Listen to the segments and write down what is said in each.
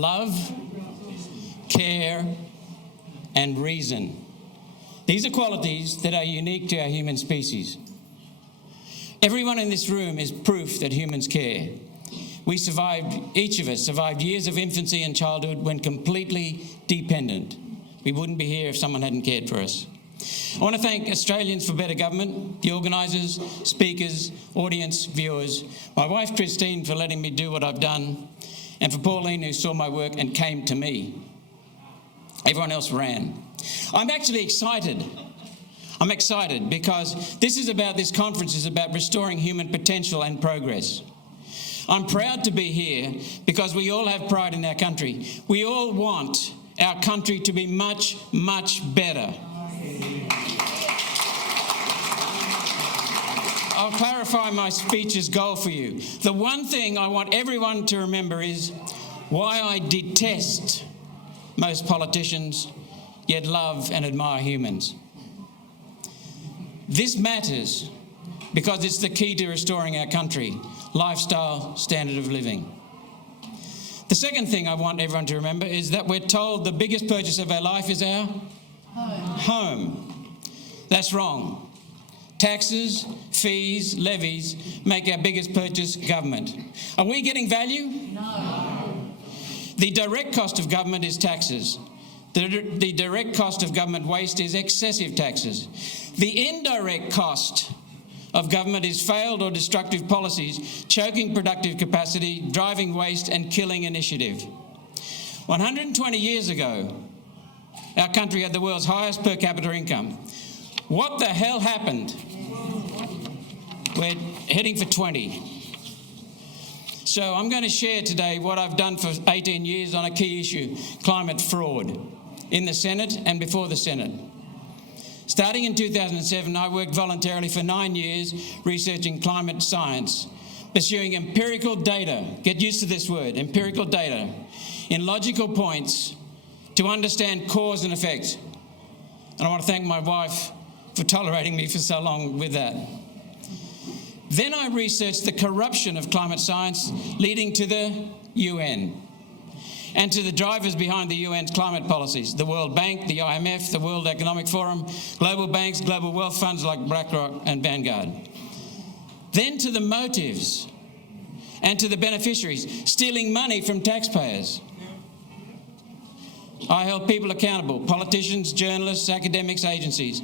love, care, and reason. These are qualities that are unique to our human species. Everyone in this room is proof that humans care. Each of us survived years of infancy and childhood when completely dependent. We wouldn't be here if someone hadn't cared for us. I want to thank Australians for Better Government, the organisers, speakers, audience, viewers, my wife Christine for letting me do what I've done, and for Pauline who saw my work and came to me. Everyone else ran. I'm actually excited. I'm excited because this conference is about restoring human potential and progress. I'm proud to be here because we all have pride in our country. We all want our country to be much, much better. I'll clarify my speech's goal for you. The one thing I want everyone to remember is why I detest most politicians, yet love and admire humans. This matters because it's the key to restoring our country, lifestyle, standard of living. The second thing I want everyone to remember is that we're told the biggest purchase of our life is our home. That's wrong. Taxes, fees, levies make our biggest purchase government. Are we getting value? No. The direct cost of government is taxes. The direct cost of government waste is excessive taxes. The indirect cost of government is failed or destructive policies, choking productive capacity, driving waste and killing initiative. 120 years ago, our country had the world's highest per capita income. What the hell happened? We're heading for 20. So I'm going to share today what I've done for 18 years on a key issue, climate fraud, in the Senate and before the Senate. Starting in 2007, I worked voluntarily for 9 years researching climate science, pursuing empirical data, get used to this word, empirical data, in logical points to understand cause and effect. And I want to thank my wife for tolerating me for so long with that. Then I researched the corruption of climate science leading to the UN and to the drivers behind the UN's climate policies, the World Bank, the IMF, the World Economic Forum, global banks, global wealth funds like BlackRock and Vanguard. Then to the motives and to the beneficiaries, stealing money from taxpayers. I held people accountable, politicians, journalists, academics, agencies.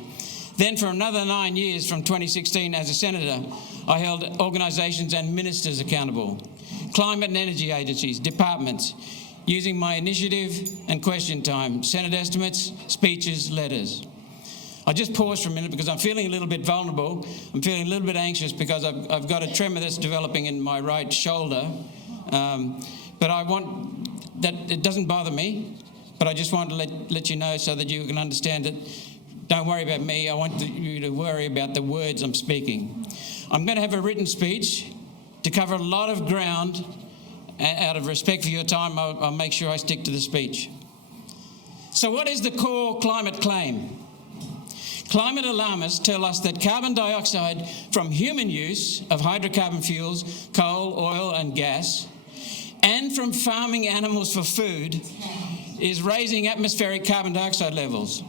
Then for another 9 years, from 2016 as a senator, I held organisations and ministers accountable, climate and energy agencies, departments, using my initiative and question time, Senate estimates, speeches, letters. I just pause for a minute because I'm feeling a little bit vulnerable. I'm feeling a little bit anxious because I've got a tremor that's developing in my right shoulder. But I want that, it doesn't bother me, but I just want to let you know so that you can understand it. Don't worry about me. I want you to worry about the words I'm speaking. I'm going to have a written speech to cover a lot of ground. Out of respect for your time, I'll make sure I stick to the speech. So what is the core climate claim? Climate alarmists tell us that carbon dioxide from human use of hydrocarbon fuels, coal, oil and gas, and from farming animals for food is raising atmospheric carbon dioxide levels,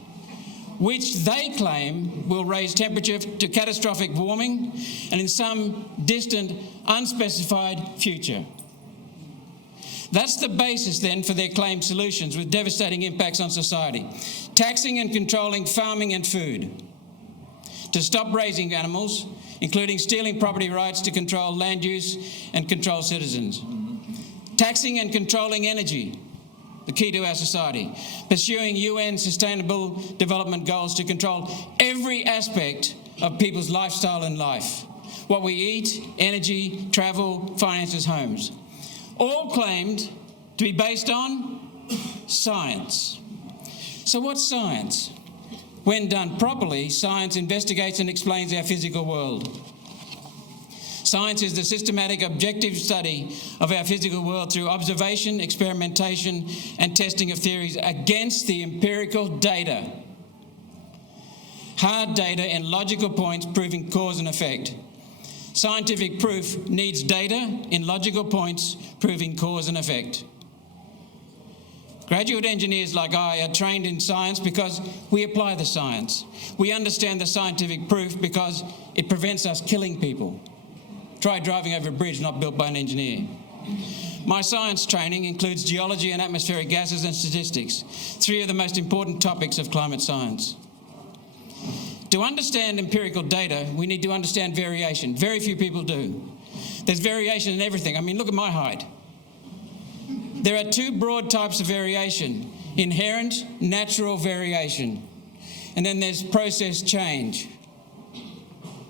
which they claim will raise temperature to catastrophic warming and in some distant, unspecified future. That's the basis then for their claimed solutions with devastating impacts on society. Taxing and controlling farming and food. To stop raising animals, including stealing property rights to control land use and control citizens. Taxing and controlling energy, the key to our society. Pursuing UN Sustainable Development Goals to control every aspect of people's lifestyle and life. What we eat, energy, travel, finances, homes. All claimed to be based on science. So what's science? When done properly, science investigates and explains our physical world. Science is the systematic, objective study of our physical world through observation, experimentation, and testing of theories against the empirical data. Hard data in logical points proving cause and effect. Scientific proof needs data in logical points proving cause and effect. Graduate engineers like I are trained in science because we apply the science. We understand the scientific proof because it prevents us killing people. Try driving over a bridge not built by an engineer. My science training includes geology and atmospheric gases and statistics, three of the most important topics of climate science. To understand empirical data, we need to understand variation. Very few people do. There's variation in everything. I mean, look at my height. There are two broad types of variation: inherent, natural variation. And then there's process change.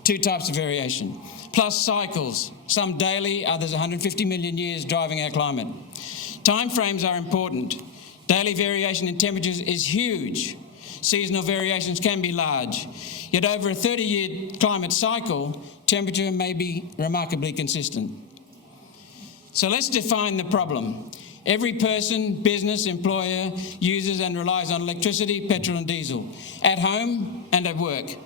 Two types of variation. Plus cycles, some daily, others 150 million years driving our climate. Time frames are important. Daily variation in temperatures is huge. Seasonal variations can be large. Yet over a 30-year climate cycle, temperature may be remarkably consistent. So let's define the problem. Every person, business, employer uses and relies on electricity, petrol and diesel, at home and at work.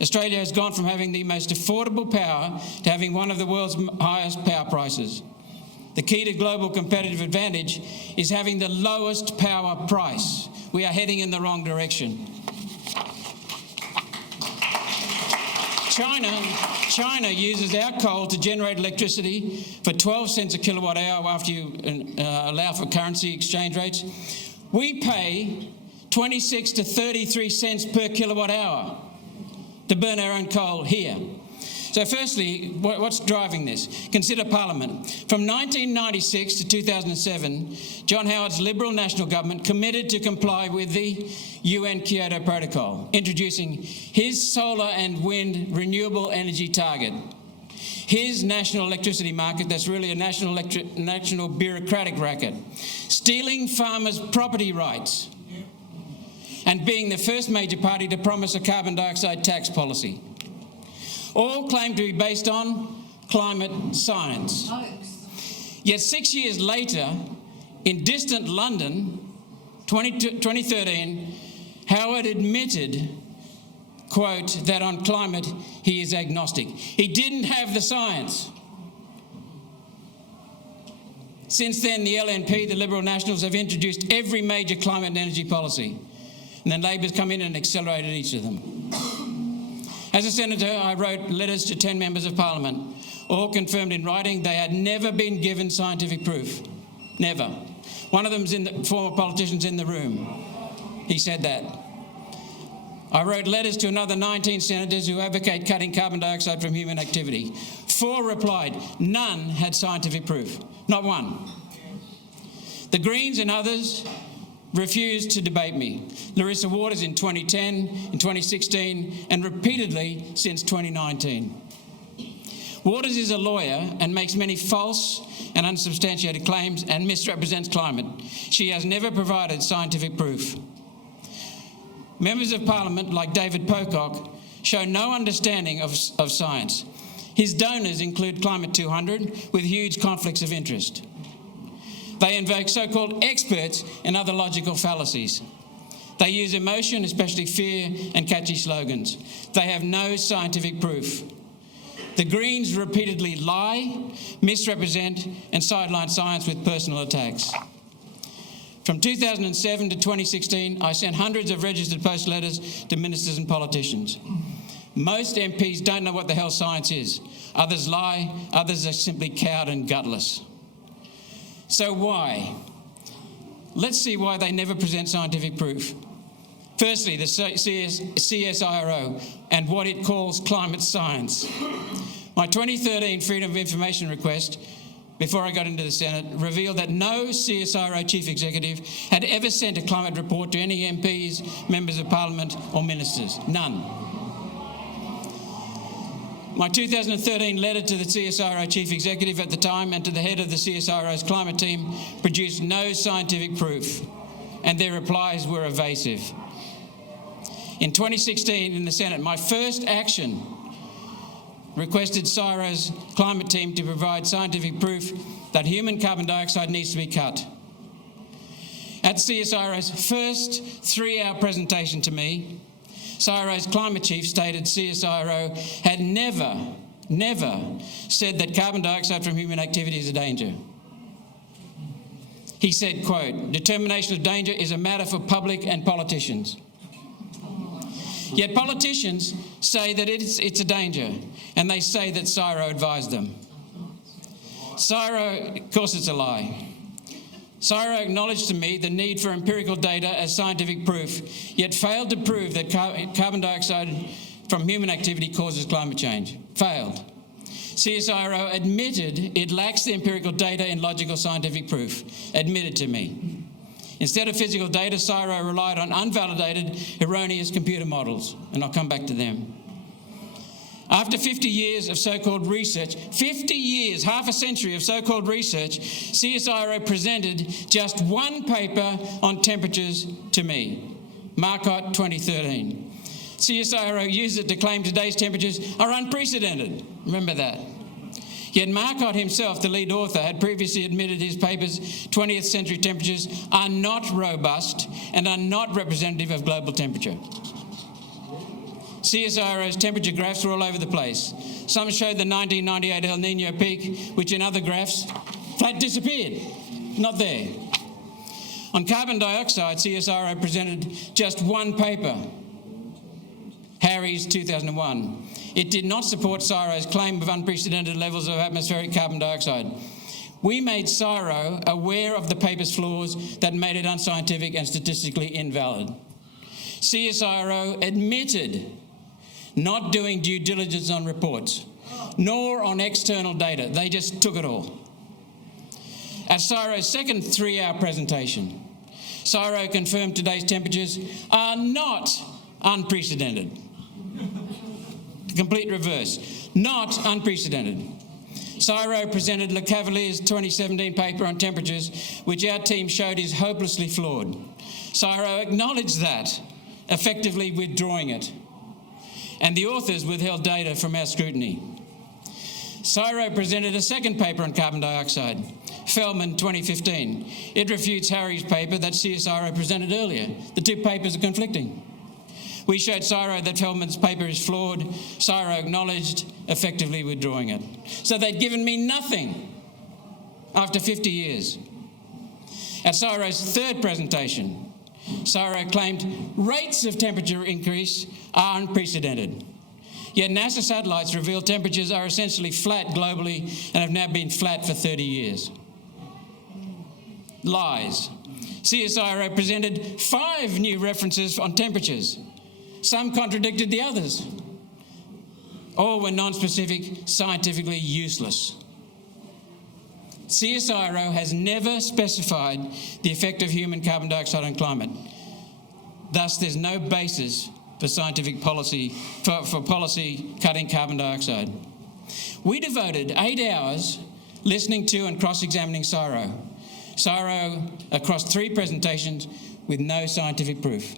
Australia has gone from having the most affordable power to having one of the world's highest power prices. The key to global competitive advantage is having the lowest power price. We are heading in the wrong direction. China uses our coal to generate electricity for 12 cents a kilowatt hour after you allow for currency exchange rates. We pay 26 to 33 cents per kilowatt hour to burn our own coal here. So firstly, what's driving this? Consider Parliament. From 1996 to 2007, John Howard's Liberal National Government committed to comply with the UN Kyoto Protocol, introducing his solar and wind renewable energy target. His national electricity market, that's really a national bureaucratic racket, stealing farmers' property rights, and being the first major party to promise a carbon dioxide tax policy. All claim to be based on climate science. Yet 6 years later, in distant London, 2013, Howard admitted, quote, that on climate he is agnostic. He didn't have the science. Since then, the LNP, the Liberal Nationals, have introduced every major climate and energy policy. And then Labor's come in and accelerated each of them. As a senator, I wrote letters to 10 members of Parliament, all confirmed in writing they had never been given scientific proof. Never. One of them's former politicians in the room. He said that. I wrote letters to another 19 senators who advocate cutting carbon dioxide from human activity. 4 replied. None had scientific proof. Not one. The Greens and others refused to debate me. Larissa Waters in 2010, in 2016, and repeatedly since 2019. Waters is a lawyer and makes many false and unsubstantiated claims and misrepresents climate. She has never provided scientific proof. Members of Parliament, like David Pocock, show no understanding of science. His donors include Climate 200 with huge conflicts of interest. They invoke so-called experts and other logical fallacies. They use emotion, especially fear, and catchy slogans. They have no scientific proof. The Greens repeatedly lie, misrepresent, and sideline science with personal attacks. From 2007 to 2016, I sent hundreds of registered post letters to ministers and politicians. Most MPs don't know what the hell science is. Others lie, others are simply cowed and gutless. So why? Let's see why they never present scientific proof. Firstly, the CSIRO and what it calls climate science. My 2013 Freedom of Information request, before I got into the Senate, revealed that no CSIRO chief executive had ever sent a climate report to any MPs, members of Parliament or ministers. None. My 2013 letter to the CSIRO chief executive at the time and to the head of the CSIRO's climate team produced no scientific proof, and their replies were evasive. In 2016 in the Senate, my first action requested CSIRO's climate team to provide scientific proof that human carbon dioxide needs to be cut. At CSIRO's first 3-hour presentation to me, CSIRO's climate chief stated CSIRO had never said that carbon dioxide from human activity is a danger. He said, quote, "Determination of danger is a matter for public and politicians." Yet politicians say that it's a danger, and they say that CSIRO advised them. CSIRO, of course it's a lie. CSIRO acknowledged to me the need for empirical data as scientific proof, yet failed to prove that carbon dioxide from human activity causes climate change. Failed. CSIRO admitted it lacks the empirical data in logical scientific proof. Admitted to me. Instead of physical data, CSIRO relied on unvalidated, erroneous computer models, and I'll come back to them. After 50 years of so-called research, 50 years, half a century of so-called research, CSIRO presented just one paper on temperatures to me, Marcotte 2013. CSIRO used it to claim today's temperatures are unprecedented. Remember that. Yet Marcotte himself, the lead author, had previously admitted his paper's 20th century temperatures are not robust and are not representative of global temperature. CSIRO's temperature graphs were all over the place. Some showed the 1998 El Nino peak, which in other graphs flat disappeared. Not there. On carbon dioxide, CSIRO presented just one paper, Harry's 2001. It did not support CSIRO's claim of unprecedented levels of atmospheric carbon dioxide. We made CSIRO aware of the paper's flaws that made it unscientific and statistically invalid. CSIRO admitted not doing due diligence on reports, nor on external data. They just took it all. At CSIRO's second 3-hour presentation, CSIRO confirmed today's temperatures are not unprecedented. Complete reverse. Not unprecedented. CSIRO presented Le Cavalier's 2017 paper on temperatures, which our team showed is hopelessly flawed. CSIRO acknowledged that, effectively withdrawing it. And the authors withheld data from our scrutiny. CSIRO presented a second paper on carbon dioxide, Feldman 2015. It refutes Harry's paper that CSIRO presented earlier. The two papers are conflicting. We showed CSIRO that Feldman's paper is flawed. CSIRO acknowledged, effectively withdrawing it. So they'd given me nothing after 50 years. At CSIRO's third presentation, CSIRO claimed rates of temperature increase are unprecedented. Yet NASA satellites reveal temperatures are essentially flat globally and have now been flat for 30 years. Lies. CSIRO presented 5 new references on temperatures. Some contradicted the others. All were non-specific, scientifically useless. CSIRO has never specified the effect of human carbon dioxide on climate. Thus, there's no basis for scientific policy, for policy cutting carbon dioxide. We devoted 8 hours listening to and cross-examining CSIRO. CSIRO across 3 presentations with no scientific proof.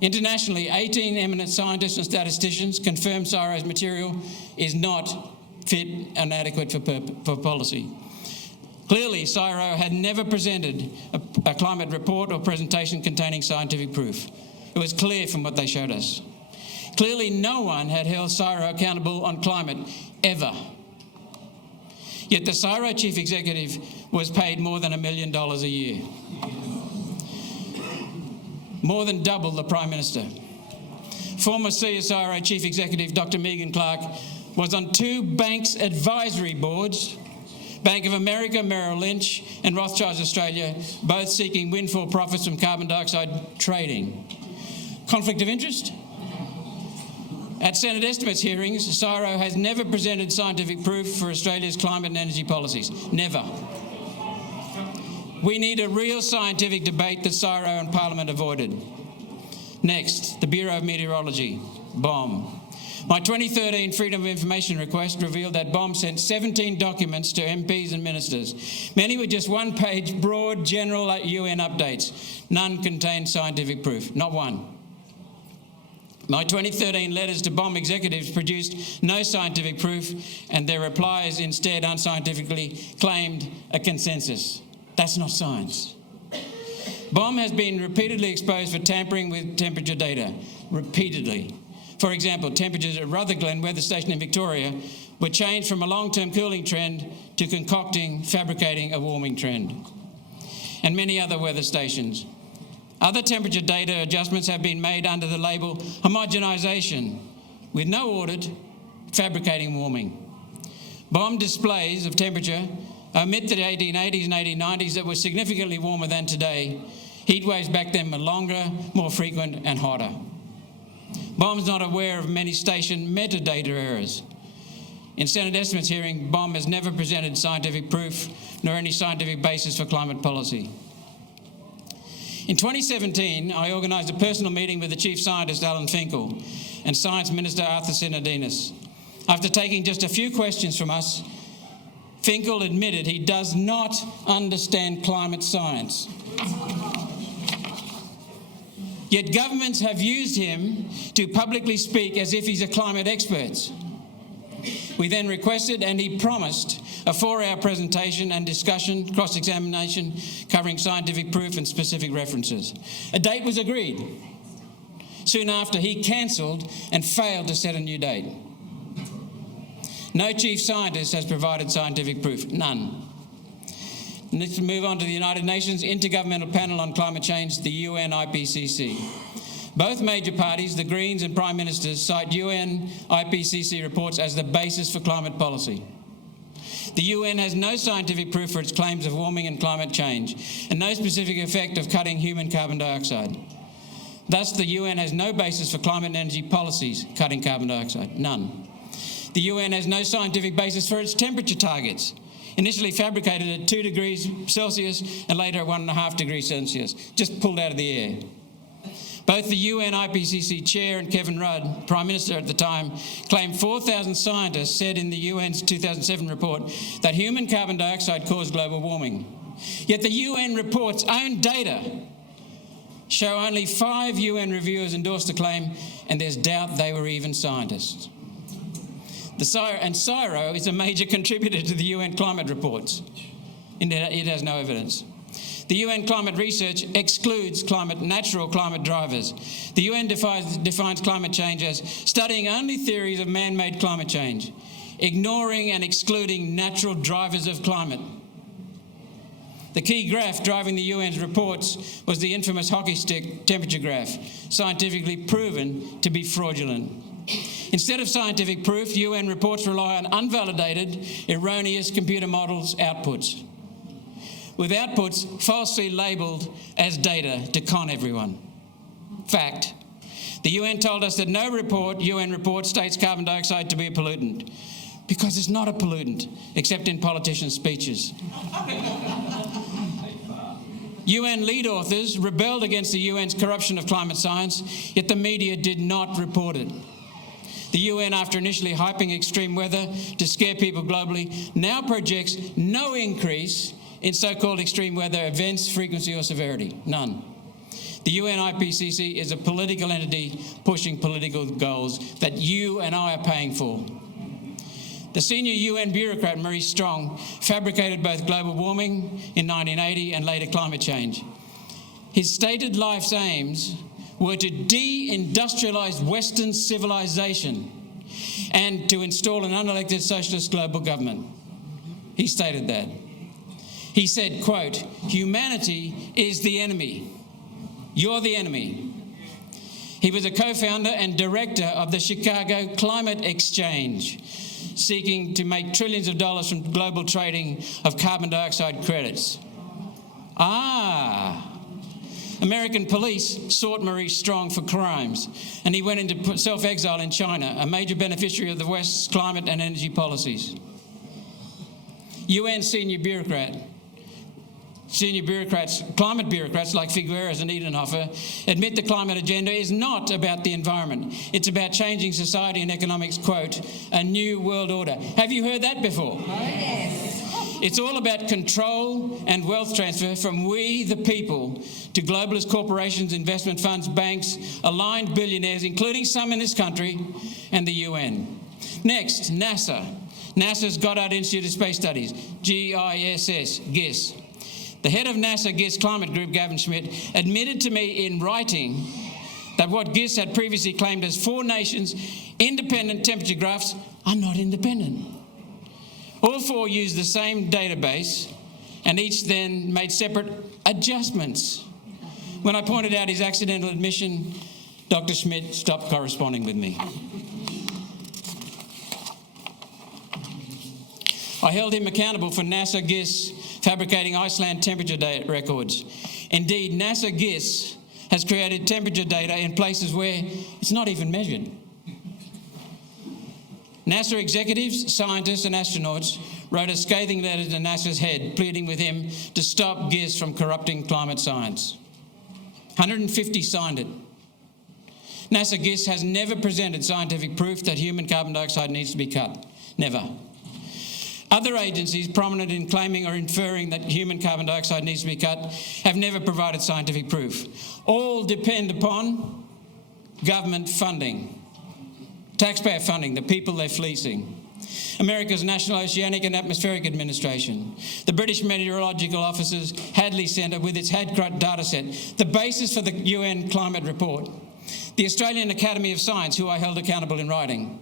Internationally, 18 eminent scientists and statisticians confirmed CSIRO's material is not fit and adequate for policy. Clearly, CSIRO had never presented a climate report or presentation containing scientific proof. It was clear from what they showed us. Clearly, no one had held CSIRO accountable on climate, ever. Yet the CSIRO chief executive was paid more than $1 million a year. More than double the Prime Minister. Former CSIRO chief executive Dr. Megan Clark was on 2 banks' advisory boards, Bank of America, Merrill Lynch and Rothschilds Australia, both seeking windfall profits from carbon dioxide trading. Conflict of interest? At Senate estimates hearings, CSIRO has never presented scientific proof for Australia's climate and energy policies. Never. We need a real scientific debate that CSIRO and Parliament avoided. Next, the Bureau of Meteorology, BOM. My 2013 Freedom of Information request revealed that BOM sent 17 documents to MPs and ministers. Many were just one-page, broad, general UN updates. None contained scientific proof, not one. My 2013 letters to BOM executives produced no scientific proof, and their replies instead unscientifically claimed a consensus. That's not science. BOM has been repeatedly exposed for tampering with temperature data. Repeatedly. For example, temperatures at Rutherglen Weather Station in Victoria were changed from a long-term cooling trend to fabricating a warming trend, and many other weather stations. Other temperature data adjustments have been made under the label homogenisation, with no audit, fabricating warming. Bomb displays of temperature omit the 1880s and 1890s that were significantly warmer than today. Heat waves back then were longer, more frequent and hotter. BOM's not aware of many station metadata errors. In Senate estimates hearing, BOM has never presented scientific proof nor any scientific basis for climate policy. In 2017, I organised a personal meeting with the Chief Scientist, Alan Finkel, and Science Minister Arthur Sinodinos. After taking just a few questions from us, Finkel admitted he does not understand climate science. Yet governments have used him to publicly speak as if he's a climate expert. We then requested, and he promised, a 4-hour presentation and discussion, cross-examination, covering scientific proof and specific references. A date was agreed. Soon after, he cancelled and failed to set a new date. No chief scientist has provided scientific proof, none. Let's move on to the United Nations Intergovernmental Panel on Climate Change, the UN IPCC. Both major parties, the Greens and Prime Ministers, cite UN IPCC reports as the basis for climate policy. The UN has no scientific proof for its claims of warming and climate change, and no specific effect of cutting human carbon dioxide. Thus, the UN has no basis for climate and energy policies cutting carbon dioxide, none. The UN has no scientific basis for its temperature targets, initially fabricated at 2 degrees Celsius and later at 1.5 degrees Celsius, just pulled out of the air. Both the UN IPCC chair and Kevin Rudd, Prime Minister at the time, claimed 4,000 scientists said in the UN's 2007 report that human carbon dioxide caused global warming. Yet the UN report's own data show only 5 UN reviewers endorsed the claim, and there's doubt they were even scientists. And CSIRO is a major contributor to the UN climate reports. It has no evidence. The UN climate research excludes natural climate drivers. The UN defines climate change as studying only theories of man-made climate change, ignoring and excluding natural drivers of climate. The key graph driving the UN's reports was the infamous hockey stick temperature graph, scientifically proven to be fraudulent. Instead of scientific proof, UN reports rely on unvalidated, erroneous computer models' outputs, with outputs falsely labelled as data to con everyone. Fact. The UN told us that no UN report states carbon dioxide to be a pollutant, because it's not a pollutant, except in politicians' speeches. UN lead authors rebelled against the UN's corruption of climate science, yet the media did not report it. The UN, after initially hyping extreme weather to scare people globally, now projects no increase in so-called extreme weather events, frequency or severity. None. The UN IPCC is a political entity pushing political goals that you and I are paying for. The senior UN bureaucrat, Maurice Strong, fabricated both global warming in 1980 and later climate change. His stated life's aims were to de-industrialise Western civilization and to install an unelected socialist global government. He stated that. He said, quote, "Humanity is the enemy. You're the enemy." He was a co-founder and director of the Chicago Climate Exchange, seeking to make trillions of dollars from global trading of carbon dioxide credits. American police sought Maurice Strong for crimes, and he went into self-exile in China, a major beneficiary of the West's climate and energy policies. UN climate bureaucrats like Figueres and Edenhofer admit the climate agenda is not about the environment. It's about changing society and economics, quote, a new world order. Have you heard that before? Oh, yes. It's all about control and wealth transfer from we, the people, to globalist corporations, investment funds, banks, aligned billionaires, including some in this country, and the UN. Next, NASA. NASA's Goddard Institute of Space Studies, GISS. The head of NASA GISS Climate Group, Gavin Schmidt, admitted to me in writing that what GIS had previously claimed as 4 nations independent temperature graphs are not independent. All 4 used the same database and each then made separate adjustments. When I pointed out his accidental admission, Dr. Schmidt stopped corresponding with me. I held him accountable for NASA GIS fabricating Iceland temperature data records. Indeed, NASA GIS has created temperature data in places where it's not even measured. NASA executives, scientists and astronauts wrote a scathing letter to NASA's head, pleading with him to stop GIS from corrupting climate science. 150 signed it. NASA GIS has never presented scientific proof that human carbon dioxide needs to be cut. Never. Other agencies prominent in claiming or inferring that human carbon dioxide needs to be cut have never provided scientific proof. All depend upon government funding, taxpayer funding, the people they're fleecing. America's National Oceanic and Atmospheric Administration, the British Meteorological Office's Hadley Centre with its HADCRUT dataset, the basis for the UN climate report, the Australian Academy of Science, who I held accountable in writing.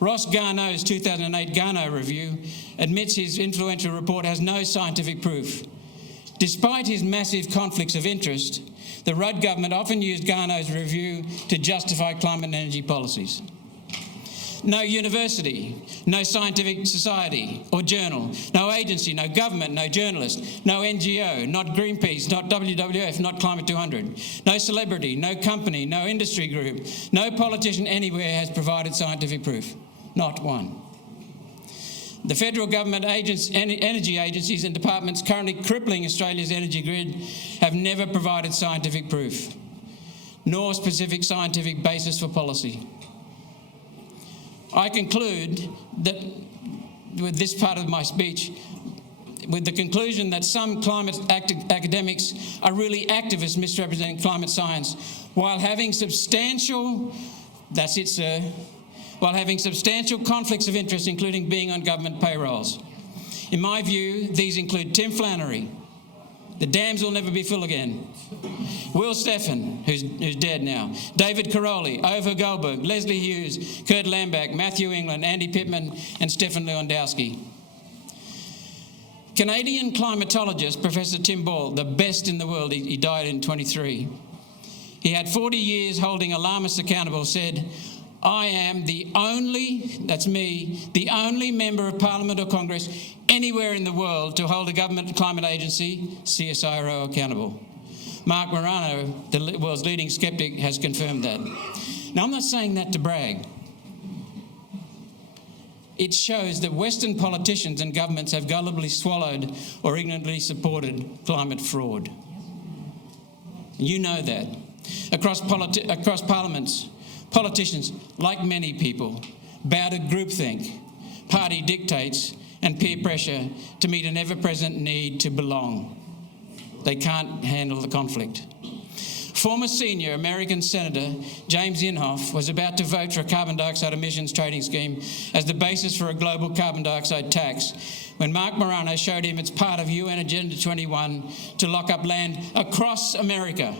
Ross Garneau's 2008 Garneau review admits his influential report has no scientific proof. Despite his massive conflicts of interest, the Rudd government often used Garneau's review to justify climate and energy policies. No university, no scientific society or journal, no agency, no government, no journalist, no NGO, not Greenpeace, not WWF, not Climate 200, no celebrity, no company, no industry group, no politician anywhere has provided scientific proof. Not one. The federal government energy agencies and departments currently crippling Australia's energy grid have never provided scientific proof, nor specific scientific basis for policy. I conclude that with this part of my speech with the conclusion that some climate academics are really activists misrepresenting climate science while having substantial, that's it sir, while having substantial conflicts of interest, including being on government payrolls. In my view, these include Tim Flannery, the dams will never be full again, Will Steffen, who's dead now, David Caroli, Ove Goldberg, Leslie Hughes, Kurt Lambach, Matthew England, Andy Pittman and Stefan Lewandowski. Canadian climatologist Professor Tim Ball, the best in the world, he died in 23. He had 40 years holding alarmists accountable, said, I am the only, that's me, the only member of Parliament or Congress anywhere in the world to hold a government climate agency, CSIRO, accountable. Mark Morano, the world's leading skeptic, has confirmed that. Now, I'm not saying that to brag. It shows that Western politicians and governments have gullibly swallowed or ignorantly supported climate fraud. You know that. Across parliaments, politicians, like many people, bow to groupthink, party dictates and peer pressure to meet an ever-present need to belong. They can't handle the conflict. Former senior American Senator James Inhofe was about to vote for a carbon dioxide emissions trading scheme as the basis for a global carbon dioxide tax when Mark Morano showed him it's part of UN Agenda 21 to lock up land across America,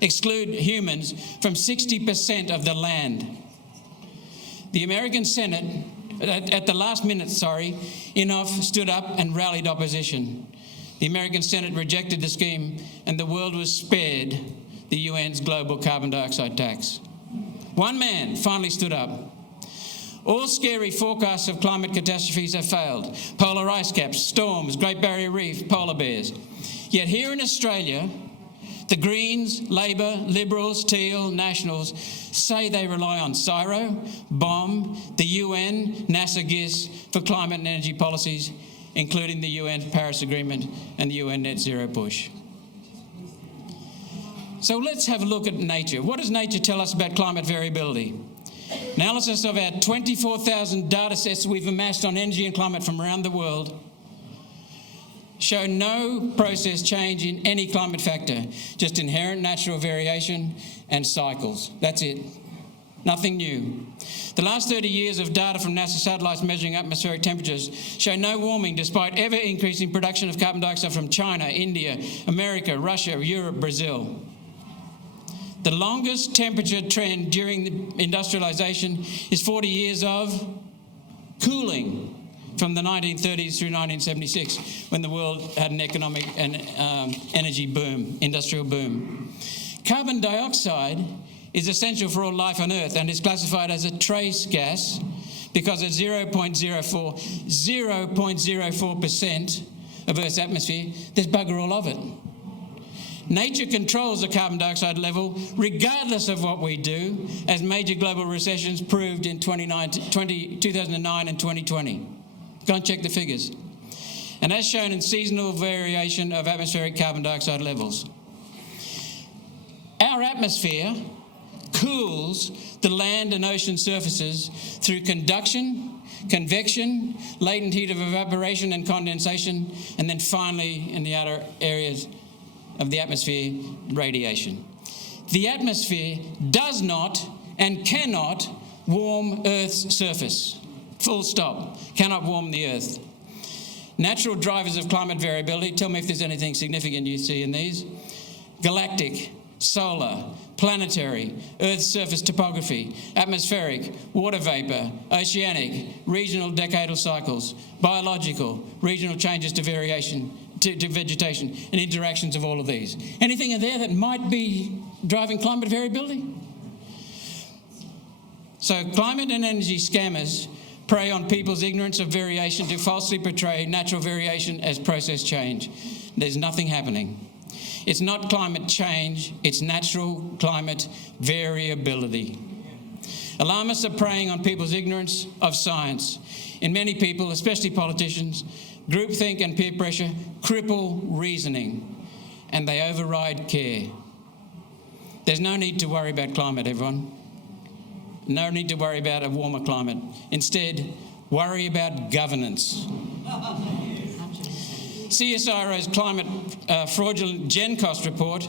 exclude humans from 60% of the land. The American Senate, at the last minute, Inhofe stood up and rallied opposition. The American Senate rejected the scheme and the world was spared the UN's global carbon dioxide tax. One man finally stood up. All scary forecasts of climate catastrophes have failed. Polar ice caps, storms, Great Barrier Reef, polar bears. Yet here in Australia, the Greens, Labor, Liberals, Teal, Nationals say they rely on CSIRO, BOM, the UN, NASA GIS for climate and energy policies, including the UN Paris Agreement and the UN Net Zero push. So let's have a look at nature. What does nature tell us about climate variability? Analysis of our 24,000 data sets we've amassed on energy and climate from around the world show no process change in any climate factor, just inherent natural variation and cycles. That's it. Nothing new. The last 30 years of data from NASA satellites measuring atmospheric temperatures show no warming despite ever-increasing production of carbon dioxide from China, India, America, Russia, Europe, Brazil. The longest temperature trend during the industrialisation is 40 years of cooling, from the 1930s through 1976, when the world had an economic and energy boom, industrial boom. Carbon dioxide is essential for all life on Earth and is classified as a trace gas because at 0.04% of Earth's atmosphere, there's bugger all of it. Nature controls the carbon dioxide level regardless of what we do, as major global recessions proved in 2009 and 2020. Go and check the figures. And as shown in seasonal variation of atmospheric carbon dioxide levels. Our atmosphere cools the land and ocean surfaces through conduction, convection, latent heat of evaporation and condensation, and then finally in the outer areas of the atmosphere, radiation. The atmosphere does not and cannot warm Earth's surface. Full stop. Cannot warm the Earth. Natural drivers of climate variability. Tell me if there's anything significant you see in these. Galactic, solar, planetary, Earth's surface topography, atmospheric, water vapour, oceanic, regional decadal cycles, biological, regional changes to variation, to vegetation, and interactions of all of these. Anything in there that might be driving climate variability? So climate and energy scammers prey on people's ignorance of variation to falsely portray natural variation as process change. There's nothing happening. It's not climate change, it's natural climate variability. Alarmists are preying on people's ignorance of science. In many people, especially politicians, groupthink and peer pressure cripple reasoning, and they override care. There's no need to worry about climate, everyone. No need to worry about a warmer climate. Instead, worry about governance. CSIRO's climate fraudulent Gen Cost report,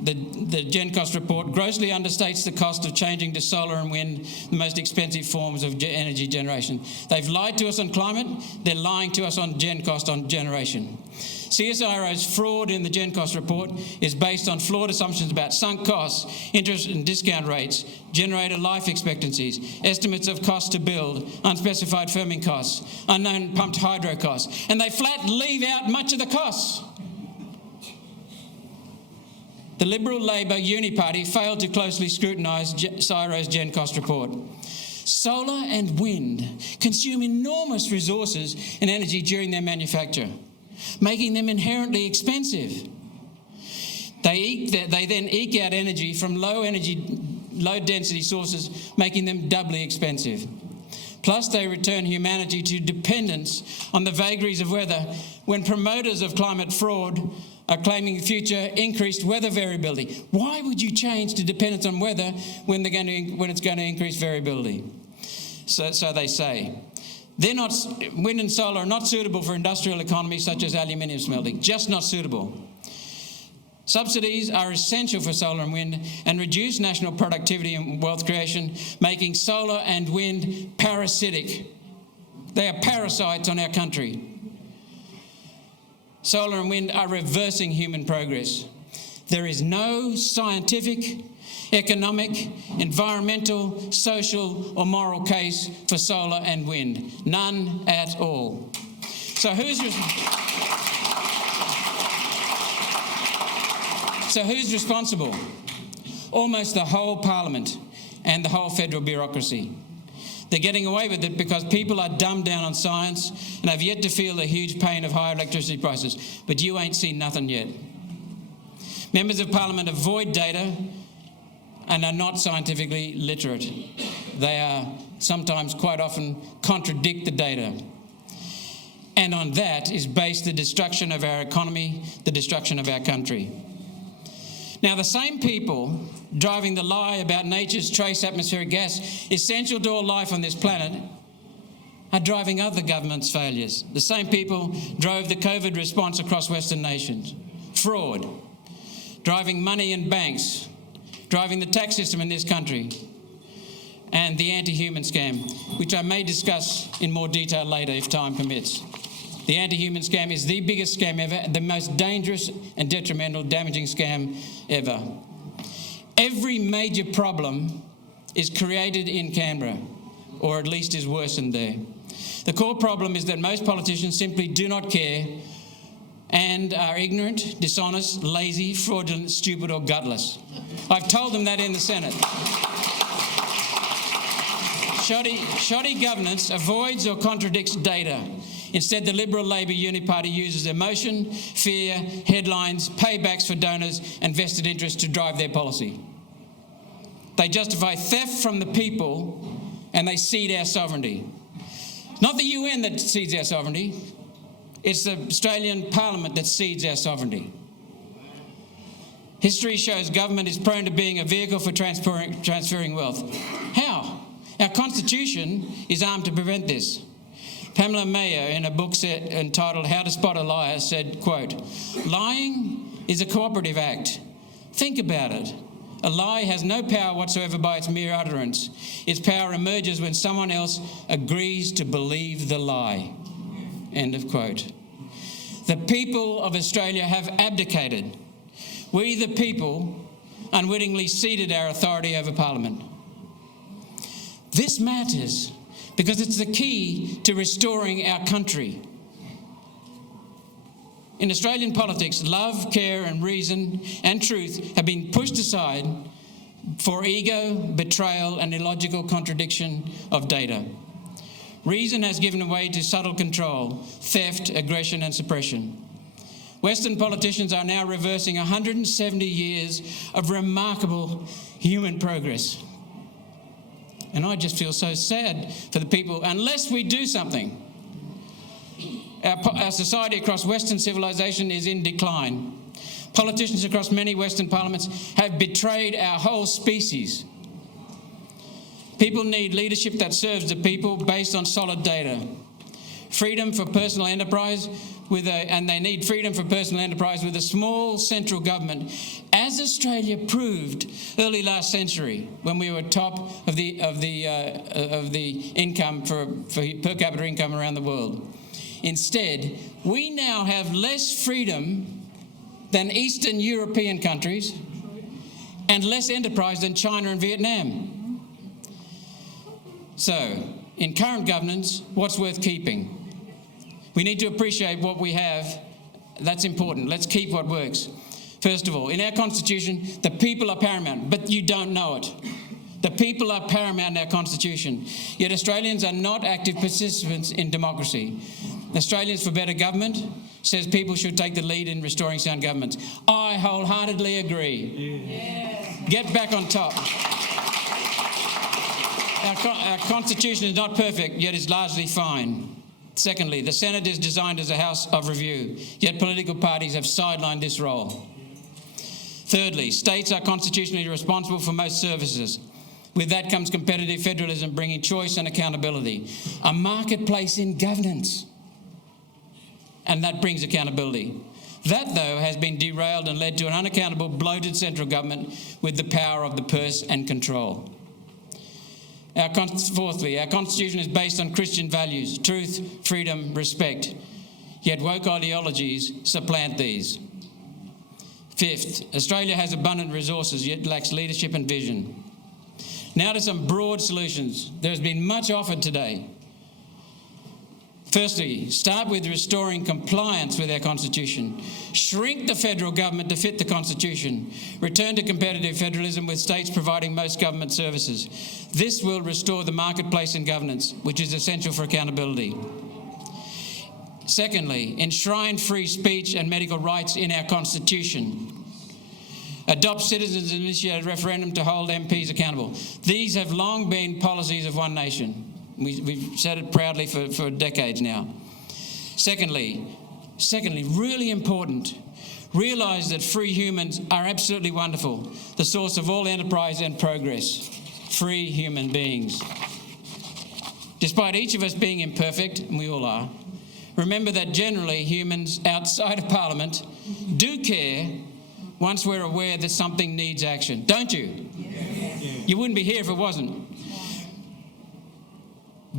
the Gen Cost report, grossly understates the cost of changing to solar and wind, the most expensive forms of energy generation. They've lied to us on climate, they're lying to us on Gen Cost on generation. CSIRO's fraud in the Gen Cost report is based on flawed assumptions about sunk costs, interest and discount rates, generator life expectancies, estimates of cost to build, unspecified firming costs, unknown pumped hydro costs, and they flat leave out much of the costs. The Liberal-Labor Uni-Party failed to closely scrutinise CSIRO's Gen Cost report. Solar and wind consume enormous resources and energy during their manufacture, making them inherently expensive. They then eke out energy from low-density sources, making them doubly expensive. Plus, they return humanity to dependence on the vagaries of weather when promoters of climate fraud are claiming future increased weather variability. Why would you change to dependence on weather when it's going to increase variability? So they say. Wind and solar are not suitable for industrial economies such as aluminium smelting, just not suitable. Subsidies are essential for solar and wind and reduce national productivity and wealth creation, making solar and wind parasitic. They are parasites on our country. Solar and wind are reversing human progress. There is no scientific, economic, environmental, social or moral case for solar and wind. None at all. So who's responsible? Almost the whole Parliament and the whole federal bureaucracy. They're getting away with it because people are dumbed down on science and have yet to feel the huge pain of higher electricity prices. But you ain't seen nothing yet. Members of Parliament avoid data and are not scientifically literate. They are sometimes, quite often, contradict the data. And on that is based the destruction of our economy, the destruction of our country. Now, the same people driving the lie about nature's trace atmospheric gas, essential to all life on this planet, are driving other governments' failures. The same people drove the COVID response across Western nations. Fraud. Driving money in banks. Driving the tax system in this country. And the anti-human scam, which I may discuss in more detail later if time permits. The anti-human scam is the biggest scam ever, the most dangerous and detrimental, damaging scam ever. Every major problem is created in Canberra, or at least is worsened there. The core problem is that most politicians simply do not care and are ignorant, dishonest, lazy, fraudulent, stupid or gutless. I've told them that in the Senate. Shoddy governance avoids or contradicts data. Instead, the Liberal-Labor Uni-Party uses emotion, fear, headlines, paybacks for donors and vested interests to drive their policy. They justify theft from the people and they cede our sovereignty. Not the UN that cedes our sovereignty, it's the Australian Parliament that cedes our sovereignty. History shows government is prone to being a vehicle for transferring wealth. How? Our Constitution is armed to prevent this. Pamela Mayer, in a book entitled How to Spot a Liar, said, quote, "Lying is a cooperative act. Think about it. A lie has no power whatsoever by its mere utterance. Its power emerges when someone else agrees to believe the lie." End of quote. The people of Australia have abdicated. We, the people, unwittingly ceded our authority over Parliament. This matters because it's the key to restoring our country. In Australian politics, love, care and reason and truth have been pushed aside for ego, betrayal and illogical contradiction of data. Reason has given way to subtle control, theft, aggression and suppression. Western politicians are now reversing 170 years of remarkable human progress. And I just feel so sad for the people. Unless we do something, our society across Western civilization is in decline. Politicians across many Western parliaments have betrayed our whole species. People need leadership that serves the people based on solid data. Freedom for personal enterprise and they need freedom for personal enterprise with a small central government, as Australia proved early last century when we were top of the income for per capita income around the world. Instead, we now have less freedom than Eastern European countries and less enterprise than China and Vietnam. So, in current governance, what's worth keeping? We need to appreciate what we have. That's important. Let's keep what works. First of all, in our Constitution, the people are paramount, but you don't know it. The people are paramount in our Constitution, yet Australians are not active participants in democracy. Australians for Better Government says people should take the lead in restoring sound governments. I wholeheartedly agree. Yeah. Get back on top. Our Constitution is not perfect, yet it's largely fine. Secondly, the Senate is designed as a house of review, yet political parties have sidelined this role. Thirdly, states are constitutionally responsible for most services. With that comes competitive federalism, bringing choice and accountability. A marketplace in governance. And that brings accountability. That, though, has been derailed and led to an unaccountable, bloated central government with the power of the purse and control. Fourthly, our Constitution is based on Christian values, truth, freedom, respect, yet woke ideologies supplant these. Fifth, Australia has abundant resources, yet lacks leadership and vision. Now to some broad solutions. There has been much offered today. Firstly, start with restoring compliance with our Constitution. Shrink the federal government to fit the Constitution. Return to competitive federalism with states providing most government services. This will restore the marketplace in governance, which is essential for accountability. Secondly, enshrine free speech and medical rights in our Constitution. Adopt citizens-initiated referendum to hold MPs accountable. These have long been policies of One Nation. We've said it proudly for decades now. Secondly, really important, realise that free humans are absolutely wonderful, the source of all enterprise and progress. Free human beings. Despite each of us being imperfect, and we all are, remember that generally humans outside of Parliament do care once we're aware that something needs action. Don't you? Yes. You wouldn't be here if it wasn't.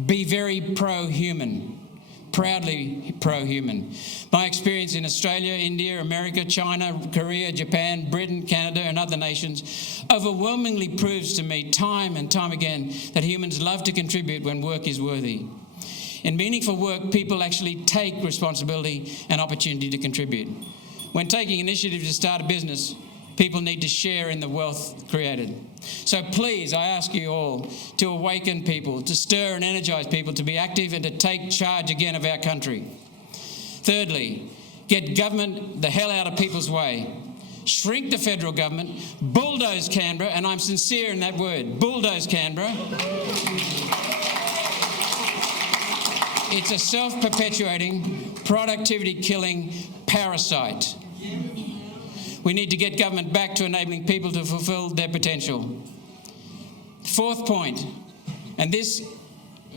Be very pro-human. proudly pro-human. My experience in Australia, India, America, China, Korea, Japan, Britain, Canada and other nations overwhelmingly proves to me time and time again that humans love to contribute when work is worthy. In meaningful work, people actually take responsibility and opportunity to contribute. When taking initiative to start a business, people need to share in the wealth created. So please, I ask you all to awaken people, to stir and energise people to be active and to take charge again of our country. Thirdly, get government the hell out of people's way. Shrink the federal government, bulldoze Canberra, and I'm sincere in that word, bulldoze Canberra. It's a self-perpetuating, productivity-killing parasite. We need to get government back to enabling people to fulfil their potential. Fourth point, and this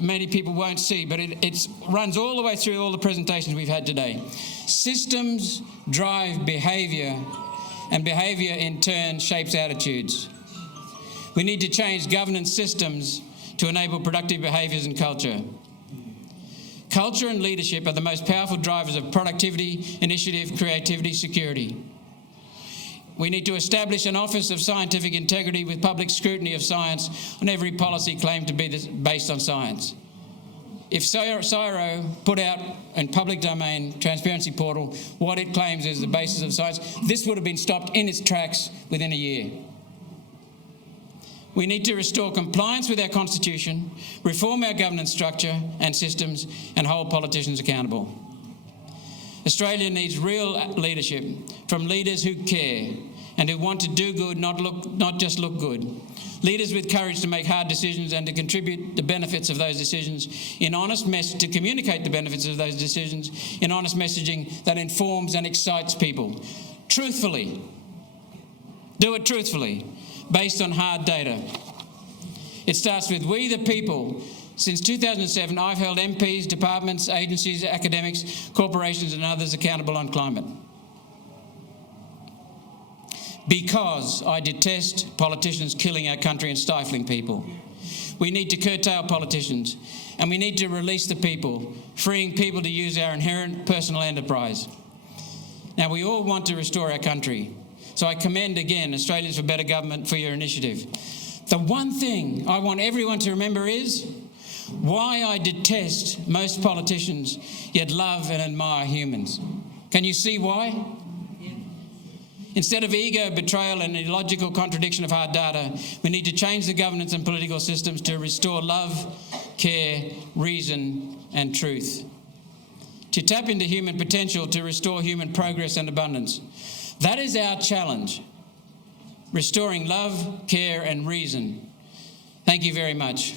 many people won't see, but it runs all the way through all the presentations we've had today. Systems drive behaviour, and behaviour in turn shapes attitudes. We need to change governance systems to enable productive behaviours and culture. Culture and leadership are the most powerful drivers of productivity, initiative, creativity, security. We need to establish an Office of Scientific Integrity with public scrutiny of science on every policy claimed to be based on science. If CSIRO put out in public domain transparency portal what it claims is the basis of science, this would have been stopped in its tracks within a year. We need to restore compliance with our Constitution, reform our governance structure and systems, and hold politicians accountable. Australia needs real leadership from leaders who care and who want to do good, not just look good. Leaders with courage to make hard decisions and to contribute the benefits of those decisions to communicate the benefits of those decisions in honest messaging that informs and excites people. Truthfully. Do it truthfully, based on hard data. It starts with we the people. Since 2007, I've held MPs, departments, agencies, academics, corporations and others accountable on climate. Because I detest politicians killing our country and stifling people. We need to curtail politicians and we need to release the people, freeing people to use our inherent personal enterprise. Now, we all want to restore our country, so I commend again Australians for Better Government for your initiative. The one thing I want everyone to remember is why I detest most politicians yet love and admire humans. Can you see why? Instead of ego, betrayal and illogical contradiction of hard data, we need to change the governance and political systems to restore love, care, reason and truth. To tap into human potential to restore human progress and abundance. That is our challenge. Restoring love, care and reason. Thank you very much.